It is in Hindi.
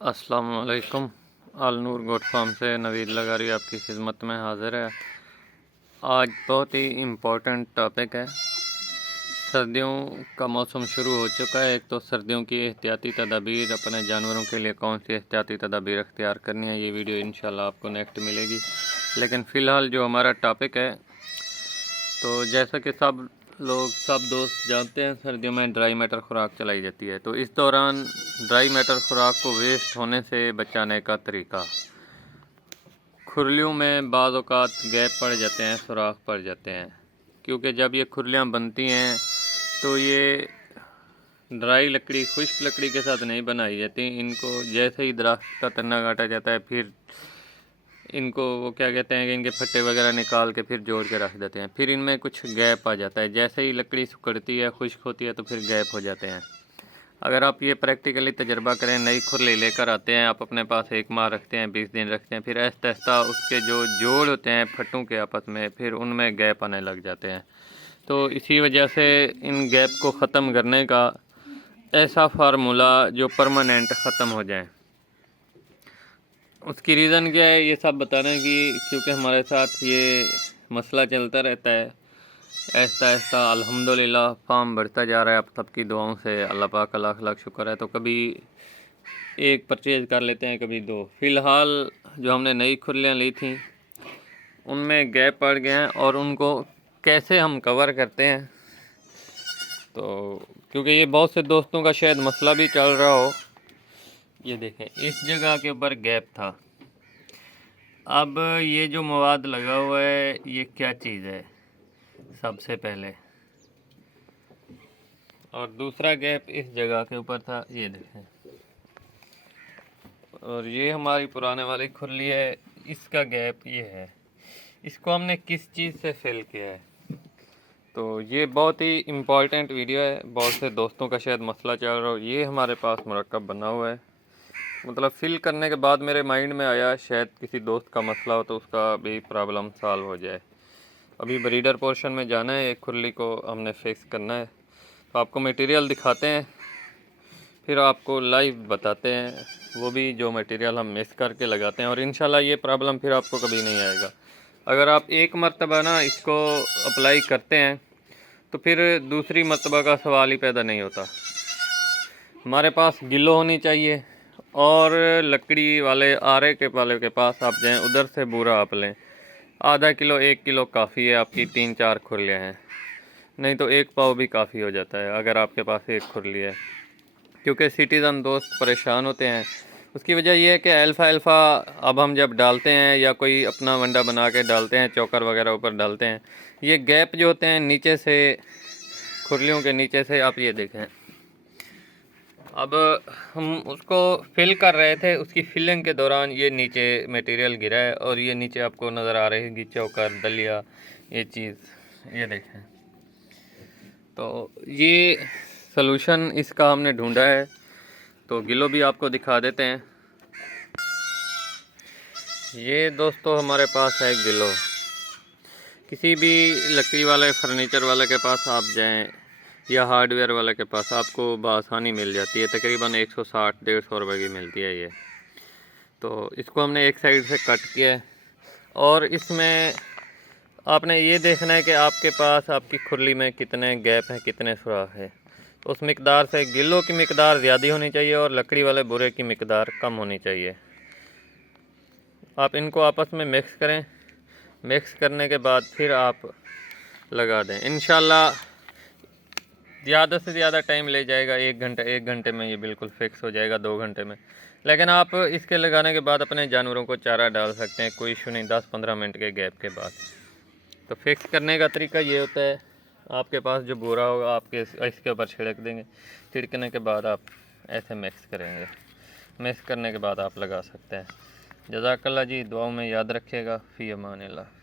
अस्सलाम वालेकुम। आल नूर गोट फार्म से नवीद लगारी आपकी खिदमत में हाज़िर है। आज बहुत ही इम्पोर्टेंट टॉपिक है। सर्दियों का मौसम शुरू हो चुका है। एक तो सर्दियों की एहतियाती तदाबीर, अपने जानवरों के लिए कौन सी एहतियाती तदाबीर अख्तियार करनी है, ये वीडियो इंशाल्लाह आपको नेक्स्ट मिलेगी। लेकिन फ़िलहाल जो हमारा टॉपिक है, तो जैसा कि सब दोस्त जानते हैं, सर्दियों में ड्राई मैटर खुराक चलाई जाती है। तो इस दौरान ड्राई मैटर खुराक को वेस्ट होने से बचाने का तरीका, खुरलियों में बाज़ औक़ात गैप पड़ जाते हैं, सुराख पड़ जाते हैं, क्योंकि जब ये खुरलियाँ बनती हैं तो ये ड्राई लकड़ी खुश्क लकड़ी के साथ नहीं बनाई जाती। इनको जैसे ही दरख्त का तना काटा जाता है, फिर इनको वो क्या कहते हैं कि इनके फट्टे वगैरह निकाल के फिर जोड़ के रख देते हैं। फिर इनमें कुछ गैप आ जाता है। जैसे ही लकड़ी सुखड़ती है, खुश्क होती है, तो फिर गैप हो जाते हैं। अगर आप ये प्रैक्टिकली तजर्बा करें, नई खुरली लेकर आते हैं, आप अपने पास 1 माह रखते हैं, 20 दिन रखते हैं, फिर आहिस्ता आहिस्ता उसके जो जोड़ होते हैं फट्टों के आपस में, फिर उनमें गैप आने लग जाते हैं। तो इसी वजह से इन गैप को ख़त्म करने का ऐसा फार्मूला जो परमानेंट ख़त्म हो जाए, उसकी रीज़न क्या है, ये सब बताना कि क्योंकि हमारे साथ ये मसला चलता रहता है। ऐसा ऐसा अल्हम्दुलिल्लाह फार्म बढ़ता जा रहा है। आप सबकी दुआओं से, अल्लाह पाक का लाख लाख शुक्र है। तो कभी एक परचेज़ कर लेते हैं, कभी 2। फ़िलहाल जो हमने नई खुरलियाँ ली थी, उनमें गैप पड़ गए हैं और उनको कैसे हम कवर करते हैं, तो क्योंकि ये बहुत से दोस्तों का शायद मसला भी चल रहा हो। ये देखें, इस जगह के ऊपर गैप था। अब ये जो मवाद लगा हुआ है, ये क्या चीज़ है सबसे पहले, और दूसरा गैप इस जगह के ऊपर था, ये देखें। और ये हमारी पुराने वाली खुरली है, इसका गैप ये है। इसको हमने किस चीज़ से फिल किया है, तो ये बहुत ही इम्पोर्टेंट वीडियो है। बहुत से दोस्तों का शायद मसला चल रहा हो। ये हमारे पास मुरक्कब बना हुआ है, मतलब फिल करने के बाद मेरे माइंड में आया शायद किसी दोस्त का मसला हो तो उसका भी प्रॉब्लम सॉल्व हो जाए। अभी ब्रीडर पोर्शन में जाना है, एक खुरली को हमने फिक्स करना है। तो आपको मटेरियल दिखाते हैं, फिर आपको लाइव बताते हैं, वो भी जो मटेरियल हम मिक्स करके लगाते हैं, और इंशाल्लाह ये प्रॉब्लम फिर आपको कभी नहीं आएगा। अगर आप एक मरतबा ना इसको अप्लाई करते हैं, तो फिर दूसरी मरतबा का सवाल ही पैदा नहीं होता। हमारे पास गिलो होनी चाहिए, और लकड़ी वाले आरे के वाले के पास आप जाएं, उधर से बूरा आप लें। आधा किलो 1 किलो काफ़ी है, आपकी 3-4 खुरलियाँ हैं। नहीं तो 1 पाव भी काफ़ी हो जाता है अगर आपके पास 1 खुरली है। क्योंकि सिटीज़न दोस्त परेशान होते हैं। उसकी वजह यह है कि अल्फ़ा अब हम जब डालते हैं या कोई अपना वंडा बना के डालते हैं, चोकर वगैरह ऊपर डालते हैं, ये गैप जो होते हैं नीचे से, खुरलियों के नीचे से, आप ये देखें। अब हम उसको फिल कर रहे थे, उसकी फिलिंग के दौरान ये नीचे मटेरियल गिरा है, और ये नीचे आपको नज़र आ रही है चोकर, दलिया, ये चीज़, ये देखें। तो ये सलूशन इसका हमने ढूंढा है। तो गिलो भी आपको दिखा देते हैं। ये दोस्तों हमारे पास है गिलो। किसी भी लकड़ी वाले फर्नीचर वाले के पास आप जाएं, या हार्डवेयर वाले के पास, आपको बआसानी मिल जाती है। तकरीबन 160-150 रुपये की मिलती है ये। तो इसको हमने एक साइड से कट किया है, और इसमें आपने ये देखना है कि आपके पास आपकी खुरली में कितने गैप हैं, कितने सुराख है। तो उस मिकदार से गिलो की मिकदार ज़्यादा होनी चाहिए, और लकड़ी वाले बुरे की मिकदार कम होनी चाहिए। आप इनको आपस में मिक्स करें। मिक्स करने के बाद फिर आप लगा दें। इंशाल्लाह ज़्यादा से ज़्यादा टाइम ले जाएगा, 1 घंटे में ये बिल्कुल फिक्स हो जाएगा, 2 घंटे में। लेकिन आप इसके लगाने के बाद अपने जानवरों को चारा डाल सकते हैं, कोई इशू नहीं, 10-15 मिनट के गैप के बाद। तो फिक्स करने का तरीका ये होता है, आपके पास जो बोरा होगा आपके इसके ऊपर छिड़क देंगे। छिड़कने के बाद आप ऐसे मिक्स करेंगे। मिक्स करने के बाद आप लगा सकते हैं। जज़ाकल्लाह जी, दुआओं में याद रखिएगा। फ़ी अमानिल्लाह।